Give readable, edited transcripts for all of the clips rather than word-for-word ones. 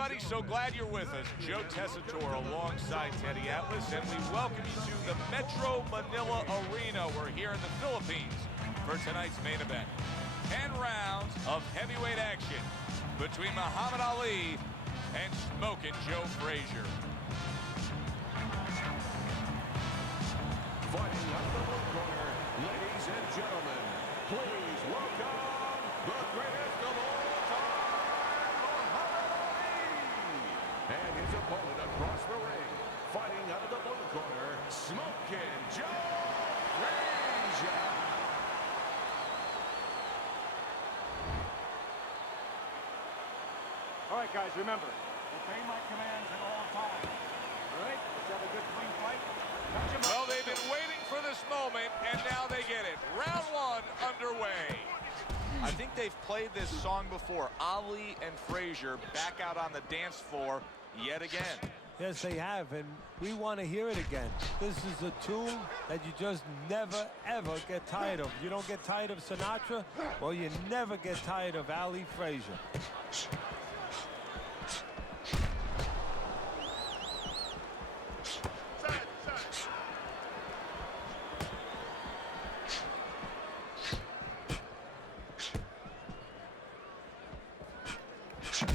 everybody. So glad you're with us. Joe Tessitore alongside Teddy Atlas, and we welcome you to the Metro Manila Arena. We're here in the Philippines for tonight's main event. 10 rounds of heavyweight action between Muhammad Ali and Smokin' Joe Frazier. Fighting out of the blue corner, ladies and gentlemen, please welcome the greatest of all time, Muhammad Ali! And his opponent across the ring, fighting out of the blue corner, Smokin' Joe Frazier! All right, guys, remember, obey my commands at all times. All right, let's have a good, clean fight. Well, they've been waiting for this moment, and now they get it. Round one underway. I think they've played this song before. Ali and Frazier back out on the dance floor yet again. Yes, they have, and we want to hear it again. This is a tune that you just never, ever get tired of. You don't get tired of Sinatra? Well, you never get tired of Ali Frazier.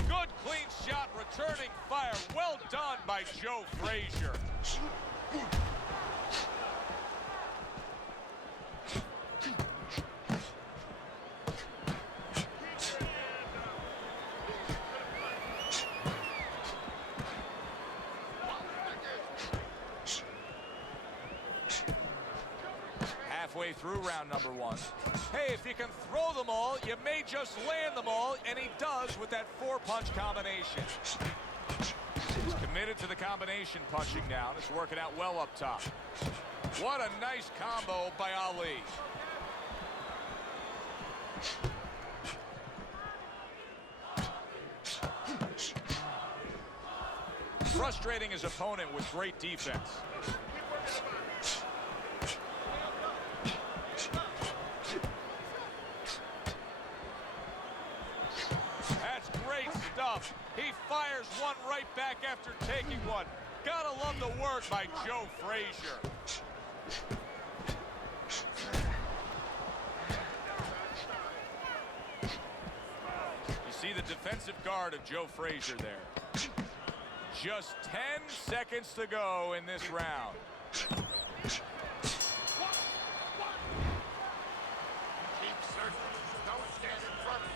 Good clean shot, returning fire. Well done by Joe Frazier. Halfway through round number one. Hey, if you can throw them all, you may just land them all, and he does with that four-punch combination. He's committed to the combination punching now. It's working out well up top. What a nice combo by Ali. Frustrating his opponent with great defense. Great stuff. He fires one right back after taking one. Gotta love the work by Joe Frazier. You see the defensive guard of Joe Frazier there. Just 10 seconds to go in this round. Keep searching. Don't stand in front of you.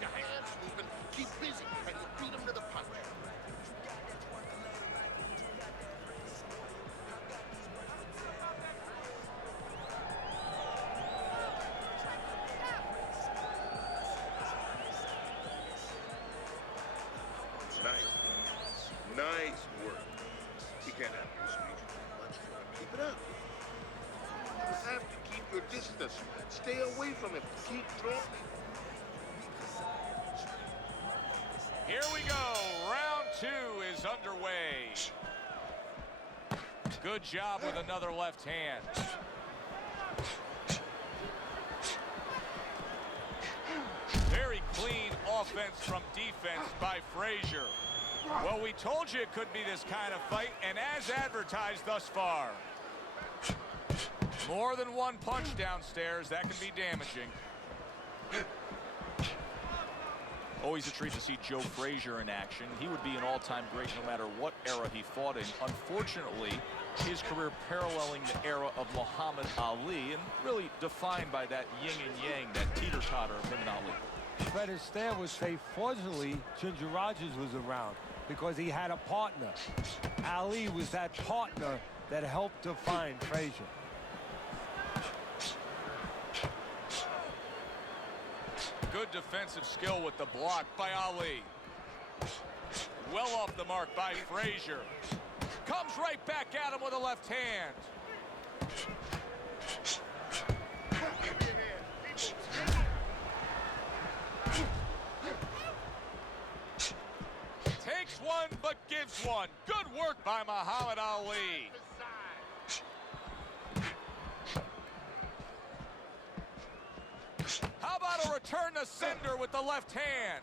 Your hands moving, keep busy, and you beat him to the punch. Nice. Nice work. You can't have your speech much fun. Keep it up. You have to keep your distance. Stay away from him. Keep throwing. Here we go. Round two is underway. Good job with another left hand. Very clean offense from defense by Frazier. Well, we told you it could be this kind of fight, and as advertised thus far. More than one punch downstairs, that can be damaging. Always a treat to see Joe Frazier in action. He would be an all-time great no matter what era he fought in. Unfortunately, his career paralleling the era of Muhammad Ali and really defined by that yin and yang, that teeter-totter of him and Ali. Fred Astaire would say, fortunately, Ginger Rogers was around because he had a partner. Ali was that partner that helped define Frazier. Good defensive skill with the block by Ali. Well off the mark by Frazier. Comes right back at him with a left hand. Takes one, but gives one. Good work by Muhammad Ali. How about a return to sender with the left hand?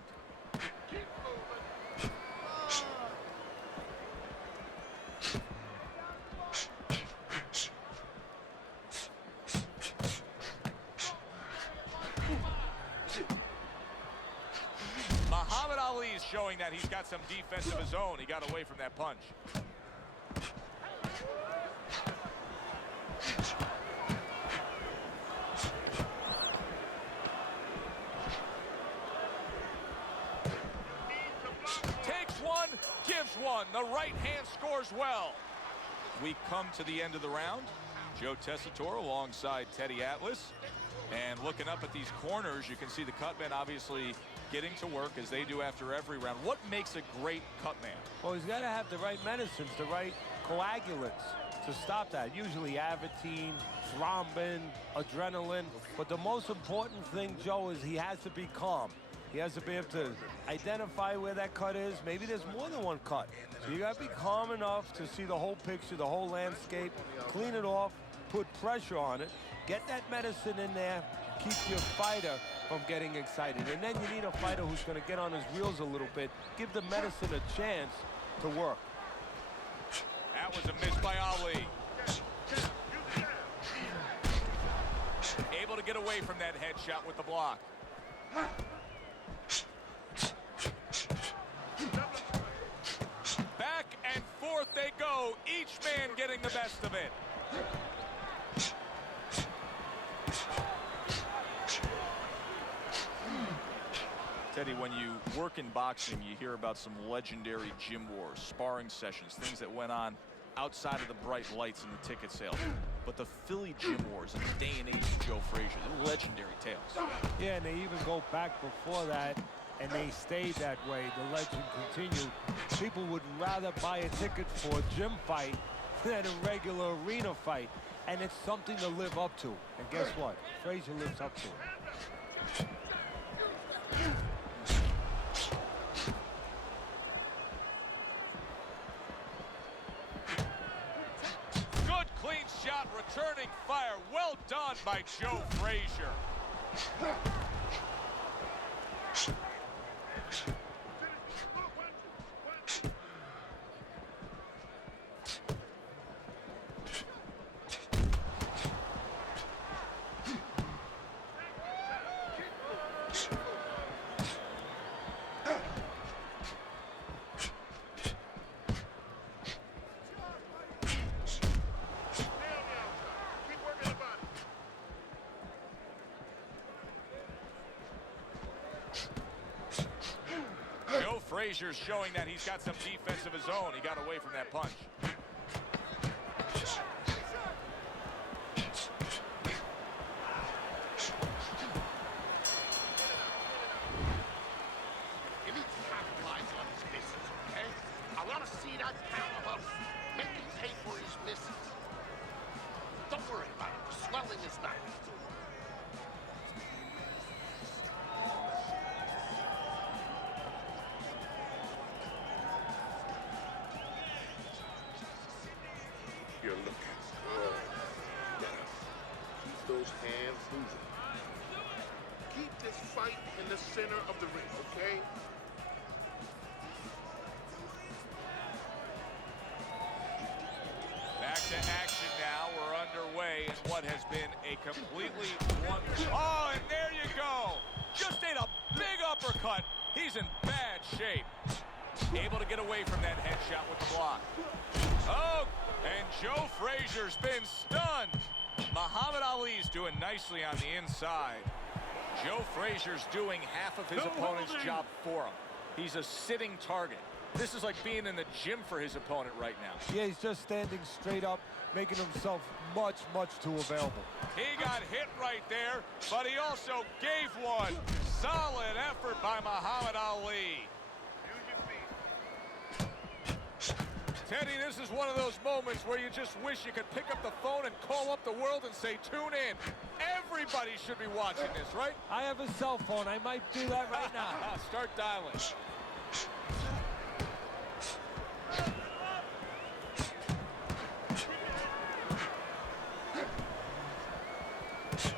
Keep moving. Muhammad Ali's showing that he's got some defense of his own. He got away from that punch. Takes one, gives one. The right hand scores well. We come to the end of the round. Joe Tessitore alongside Teddy Atlas. And looking up at these corners, you can see the cutman obviously getting to work as they do after every round. What makes a great cutman? Well, he's got to have the right medicines, the right coagulants to stop that. Usually Avitine, thrombin, adrenaline. But the most important thing, Joe, is he has to be calm. He has to be able to identify where that cut is. Maybe there's more than one cut. So you got to be calm enough to see the whole picture, the whole landscape, clean it off, put pressure on it, get that medicine in there, keep your fighter from getting excited. And then you need a fighter who's going to get on his wheels a little bit, give the medicine a chance to work. That was a miss by Ali. Able to get away from that headshot with the block. Back and forth they go, each man getting the best of it. Teddy, when you work in boxing, you hear about some legendary gym wars, sparring sessions, things that went on outside of the bright lights and the ticket sales. But the Philly gym wars in the day and age of Joe Frazier, they're legendary tales. Yeah, and they even go back before that, and they stayed that way. The legend continued. People would rather buy a ticket for a gym fight than a regular arena fight. And it's something to live up to. And guess what? Frazier lives up to it. Good clean shot, returning fire. Well done by Joe Frazier. Frazier's showing that he's got some defense of his own. He got away from that punch. You need to capitalize on his misses, okay? I want to see that powerhouse make him pay for his misses. Don't worry about it. The swelling is not. You're looking good. Yeah. Keep those hands moving. Keep this fight in the center of the ring, okay? Back to action now. We're underway in what has been a completely wonderful. Oh, and there you go. Just ate a big uppercut. He's in bad shape. Able to get away from that headshot with the block. Oh, and Joe Frazier's been stunned. Muhammad Ali's doing nicely on the inside. Joe Frazier's doing half of his opponent's job for him. He's a sitting target. This is like being in the gym for his opponent right now. Yeah, he's just standing straight up, making himself much, much too available. He got hit right there, but he also gave one. Solid effort by Muhammad Ali. Teddy, this is one of those moments where you just wish you could pick up the phone and call up the world and say, tune in. Everybody should be watching this, right? I have a cell phone. I might do that right now. Start dialing.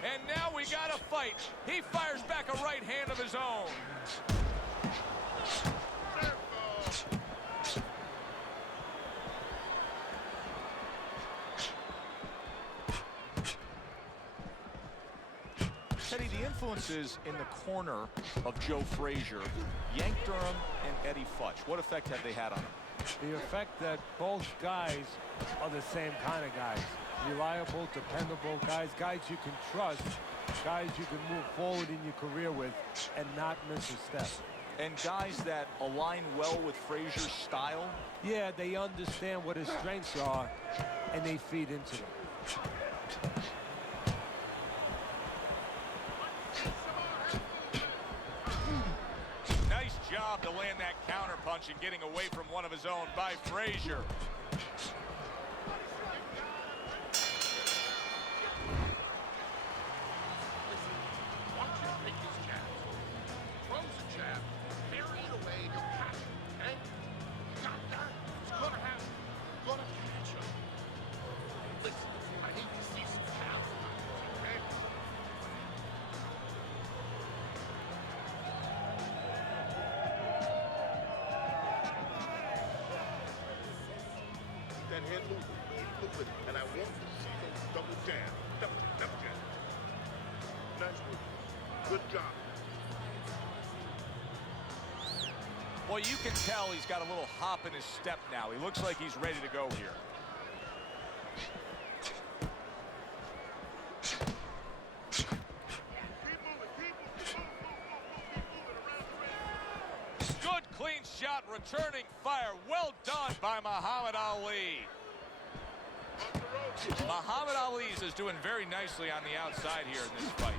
And now we got a fight. He fires back a right hand of his own. Teddy, the influence influences in the corner of Joe Frazier, Yank Durham and Eddie Futch. What effect have they had on him? The effect that both guys are the same kind of guys. Reliable, dependable guys, guys you can trust, guys you can move forward in your career with and not miss a step. And guys that align well with Frazier's style? Yeah, they understand what his strengths are, and they feed into them. Nice job to land that counter punch and getting away from one of his own by Frazier. That head moving, keep moving, and I want to see those double jab. Double jab. Nice work. Good job. Well, you can tell he's got a little hop in his step now. He looks like he's ready to go here. Good clean shot, returning fire. Well done by Muhammad Ali. Muhammad Ali is doing very nicely on the outside here in this fight.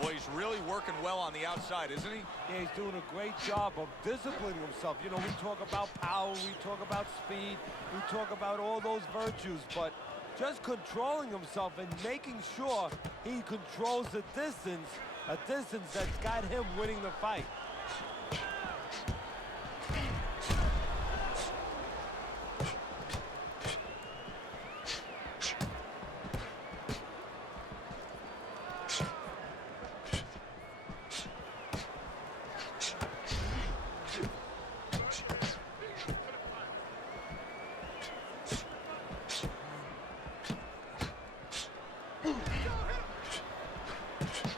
Boy, he's really working well on the outside, isn't he? Yeah, he's doing a great job of disciplining himself. You know, we talk about power, we talk about speed, we talk about all those virtues, but just controlling himself and making sure he controls the distance, a distance that's got him winning the fight.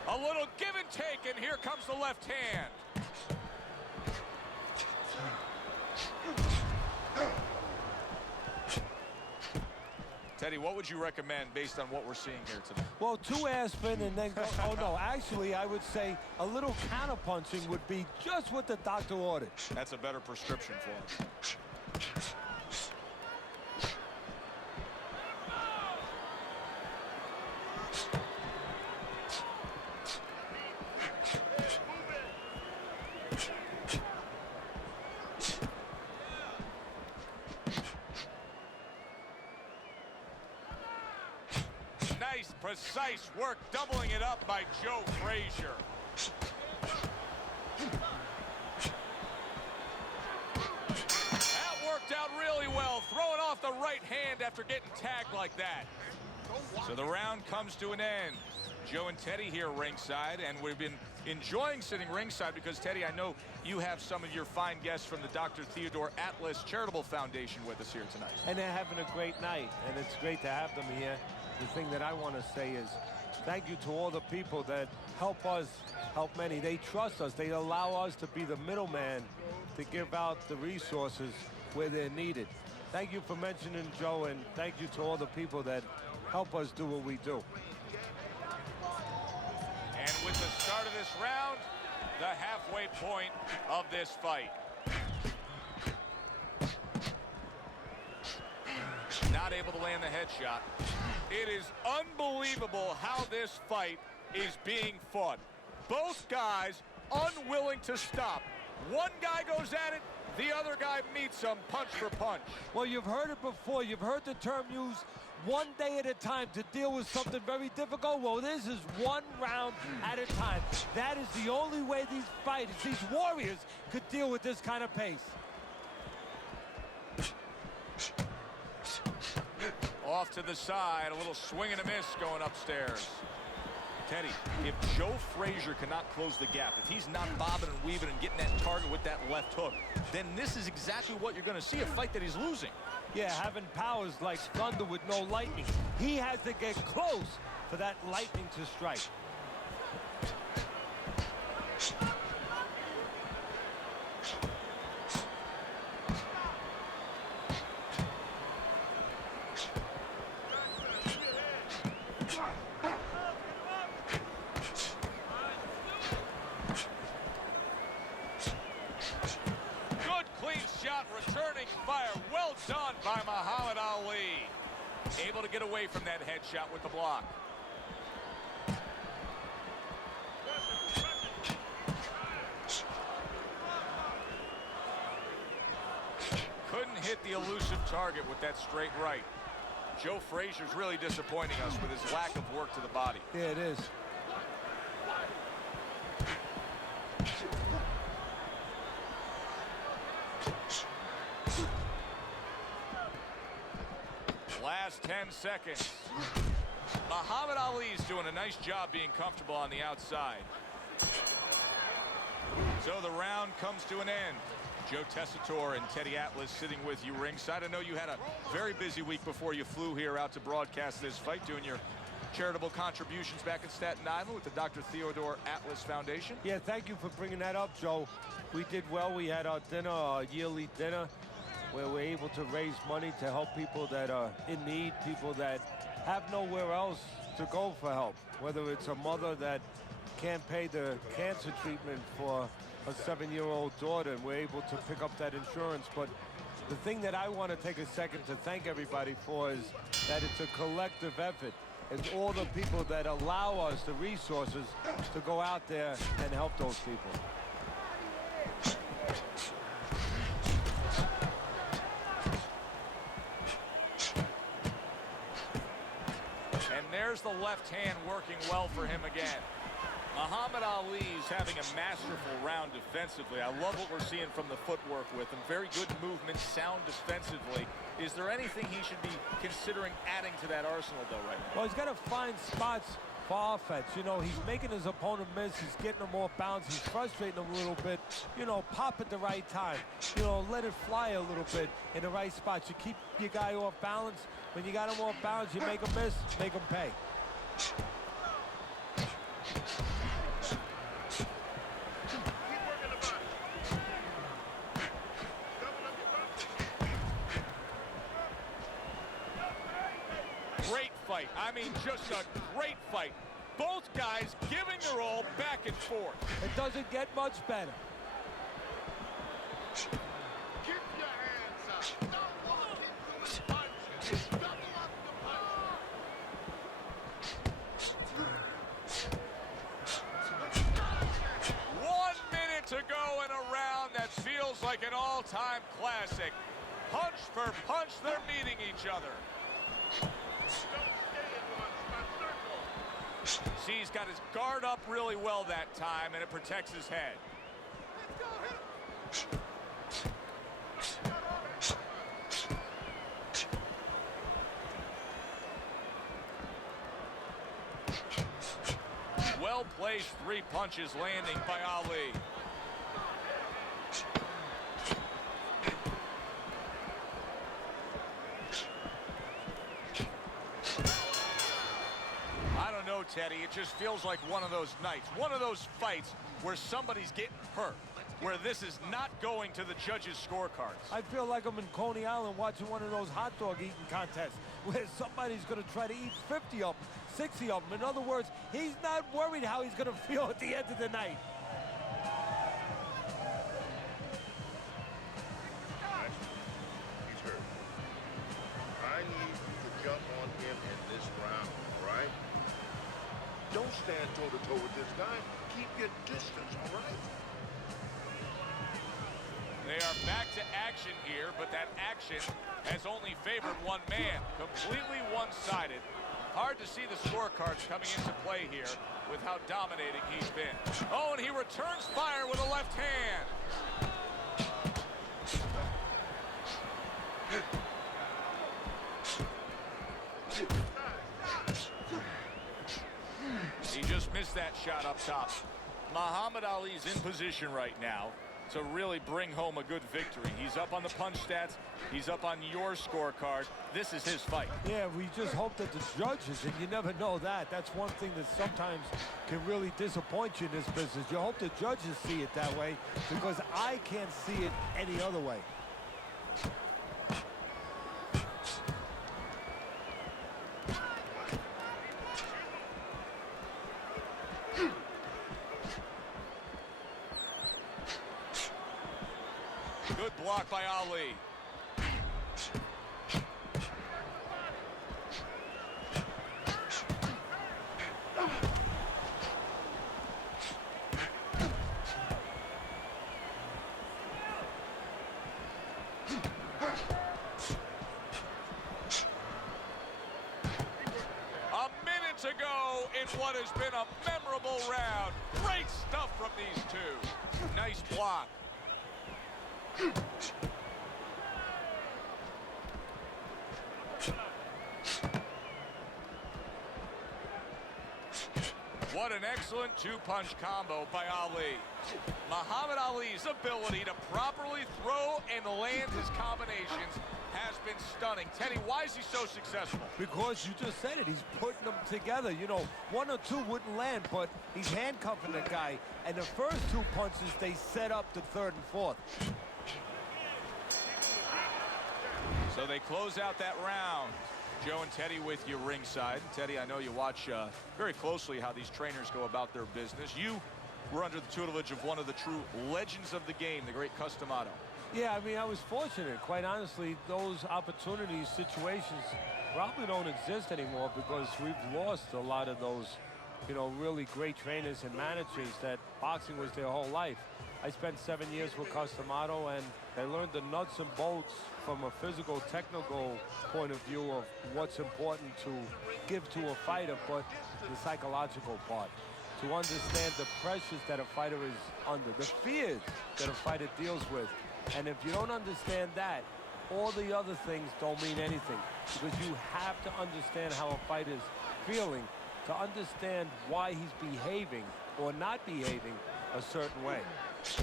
A little give and take, and here comes the left hand. Teddy, what would you recommend based on what we're seeing here today? Well, 2 air spin and then go, oh no, actually I would say a little counter punching would be just what the doctor ordered. That's a better prescription for him. Nice, precise work, doubling it up by Joe Frazier. That worked out really well, throwing off the right hand after getting tagged like that. So the round comes to an end. Joe and Teddy here ringside, and we've been enjoying sitting ringside because, Teddy, I know you have some of your fine guests from the Dr. Theodore Atlas Charitable Foundation with us here tonight. And they're having a great night, and it's great to have them here. The thing that I want to say is thank you to all the people that help us, help many. They trust us. They allow us to be the middleman to give out the resources where they're needed. Thank you for mentioning Joe, and thank you to all the people that help us do what we do. And with the start of this round, the halfway point of this fight. Not able to land the headshot. It is unbelievable how this fight is being fought. Both guys unwilling to stop. One guy goes at it, the other guy meets him punch for punch. Well, you've heard it before. You've heard the term used, one day at a time to deal with something very difficult. Well, this is one round at a time. That is the only way these fighters, these warriors, could deal with this kind of pace. Off to the side, a little swing and a miss going upstairs. Teddy, if Joe Frazier cannot close the gap, if he's not bobbing and weaving and getting that target with that left hook, then this is exactly what you're going to see, a fight that he's losing. Yeah, having powers like thunder with no lightning. He has to get close for that lightning to strike. Returning fire, well done by Muhammad Ali. Able to get away from that headshot with the block. Couldn't hit the elusive target with that straight right. Joe Frazier's really disappointing us with his lack of work to the body. Yeah, it is. Last 10 seconds. Muhammad Ali's doing a nice job being comfortable on the outside. So the round comes to an end. Joe Tessitore and Teddy Atlas sitting with you ringside. I know you had a very busy week before you flew here out to broadcast this fight, doing your charitable contributions back in Staten Island with the Dr. Theodore Atlas Foundation. Yeah, thank you for bringing that up, Joe. We did well. We had our dinner, our yearly dinner, where we're able to raise money to help people that are in need, people that have nowhere else to go for help, whether it's a mother that can't pay the cancer treatment for a 7-year-old daughter, and we're able to pick up that insurance. But the thing that I want to take a second to thank everybody for is that it's a collective effort. It's all the people that allow us the resources to go out there and help those people. And there's the left hand working well for him again. Muhammad Ali's having a masterful round defensively. I love what we're seeing from the footwork with him. Very good movement, sound defensively. Is there anything he should be considering adding to that arsenal, though, right now? Well, he's got to find spots for offense. You know, he's making his opponent miss. He's getting him off balance. He's frustrating him a little bit. You know, pop at the right time. You know, let it fly a little bit in the right spots. You keep your guy off balance. When you got him off balance, you make him miss, make him pay. Great fight. I mean, just a great fight. Both guys giving their all back and forth. It doesn't get much better. Keep your hands up. Don't walk into the punches. Double up the punch. 1 minute to go in a round that feels like an all-time classic. Punch for punch, they're meeting each other. See, he's got his guard up really well that time, and it protects his head. Well-placed 3 punches landing by Ali. Teddy, it just feels like one of those nights, one of those fights where somebody's getting hurt, where this is not going to the judges' scorecards. I feel like I'm in Coney Island watching one of those hot dog eating contests where somebody's going to try to eat 50 of them, 60 of them. In other words, he's not worried how he's going to feel at the end of the night. He's hurt. I need you to jump on him in this round, all right? Don't stand toe-to-toe with this guy. Keep your distance, all right? They are back to action here, but that action has only favored one man. Completely one-sided. Hard to see the scorecards coming into play here with how dominating he's been. Oh, and he returns fire with a left hand. He just missed that shot up top. Muhammad Ali's in position right now to really bring home a good victory. He's up on the punch stats. He's up on your scorecard. This is his fight. Yeah, we just hope that the judges, and you never know that. That's one thing that sometimes can really disappoint you in this business. You hope the judges see it that way, because I can't see it any other way. Good block by Ali. A minute to go in what has been a memorable round. Great stuff from these two. Nice block. What an excellent two-punch combo by Ali. Muhammad Ali's ability to properly throw and land his combinations has been stunning. Teddy, why is he so successful? Because you just said it. He's putting them together. You know, one or two wouldn't land, but he's handcuffing the guy. And the first two punches, they set up the third and fourth. So they close out that round. Joe and Teddy with you ringside. Teddy, I know you watch very closely how these trainers go about their business. You were under the tutelage of one of the true legends of the game, the great Customato. Yeah, I mean, I was fortunate. Quite honestly, those opportunities, situations probably don't exist anymore because we've lost a lot of those, you know, really great trainers and managers that boxing was their whole life. I spent 7 years with Customato, and I learned the nuts and bolts from a physical, technical point of view of what's important to give to a fighter, but the psychological part. To understand the pressures that a fighter is under, the fears that a fighter deals with. And if you don't understand that, all the other things don't mean anything. Because you have to understand how a fighter's feeling to understand why he's behaving or not behaving a certain way.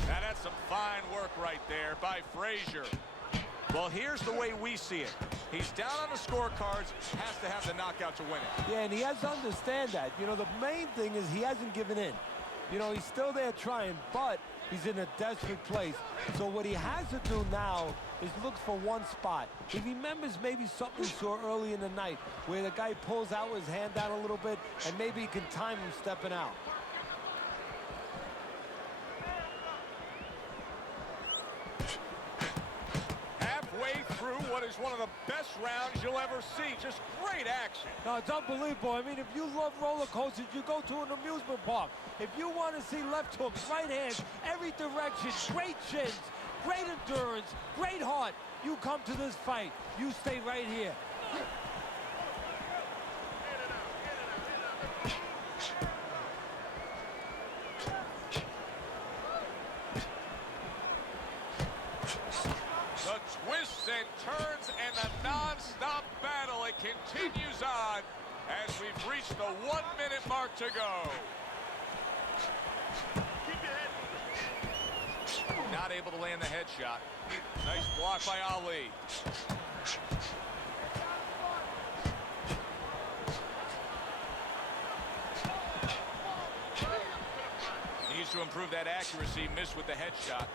Now that's some fine work right there by Frazier. Well, here's the way we see it. He's down on the scorecards, has to have the knockout to win it. Yeah, and he has to understand that. You know, the main thing is he hasn't given in. You know, he's still there trying, but he's in a desperate place. So what he has to do now is look for one spot. He remembers maybe something he saw early in the night where the guy pulls out his hand down a little bit, and maybe he can time him stepping out. What is one of the best rounds you'll ever see. Just great action. No, it's unbelievable. I mean, if you love roller coasters, you go to an amusement park. If you want to see left hooks, right hands, every direction, great chins, great endurance, great heart, you come to this fight. You stay right here. Twists and turns and the non-stop battle. It continues on as we've reached the 1 minute mark to go. Not able to land the headshot. Nice block by Ali. Needs to improve that accuracy. Missed with the headshot.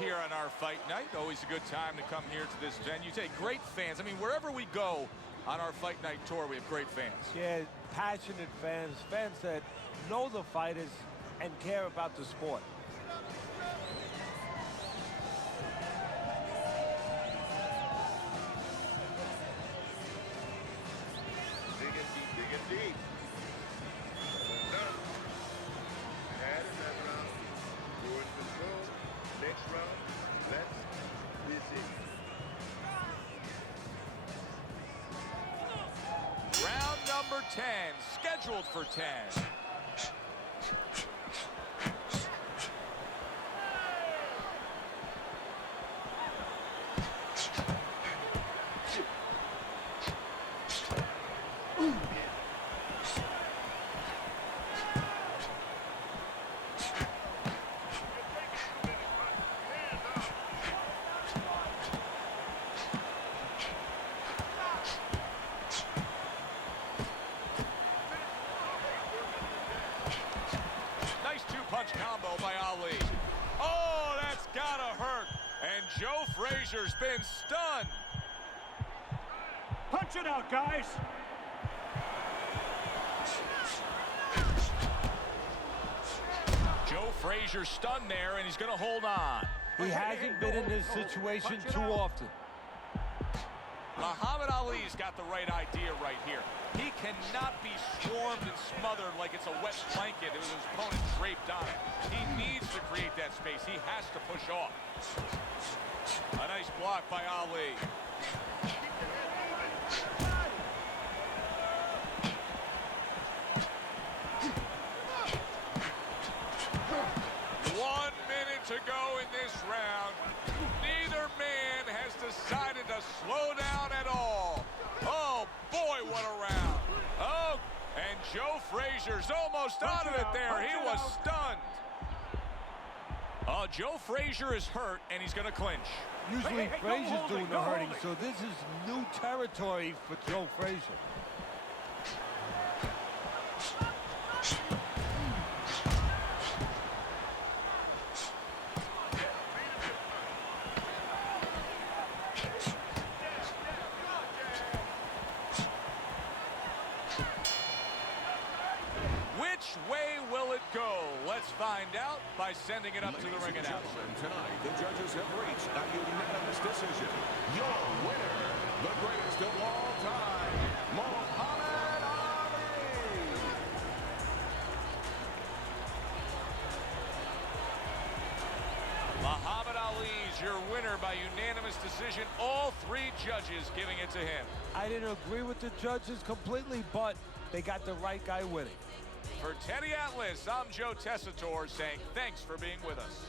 Here on our fight night. Always a good time to come here to this venue. Take great fans. I mean, wherever we go on our fight night tour, we have great fans. Yeah, passionate fans, fans that know the fighters and care about the sport. Digging deep. Done. Had another round. You're in control. Next round, let's visit. Round number 10, scheduled for 10. Joe Frazier's been stunned. Punch it out, guys. Joe Frazier stunned there, and he's going to hold on. He hasn't been in this situation too often. Muhammad Ali's got the right idea right here. He cannot be swarmed and smothered like it's a wet blanket with his opponent draped on it. He needs to create that space. He has to push off. A nice block by Ali. To go in this round. Neither man has decided to slow down at all. Oh boy, what a round. Oh, and Joe Frazier's almost out of it there. He was stunned. Joe Frazier is hurt and he's going to clinch. Usually Frazier's doing the hurting, so this is new territory for Joe Frazier. Which way will it go? Let's find out by sending it up to the ring announcer. Tonight, the judges have reached a unanimous decision. Your winner, the greatest of all time, Muhammad Ali. Muhammad Ali's your winner by unanimous decision. All three judges giving it to him. I didn't agree with the judges completely, but they got the right guy winning. For Teddy Atlas, I'm Joe Tessitore saying thanks for being with us.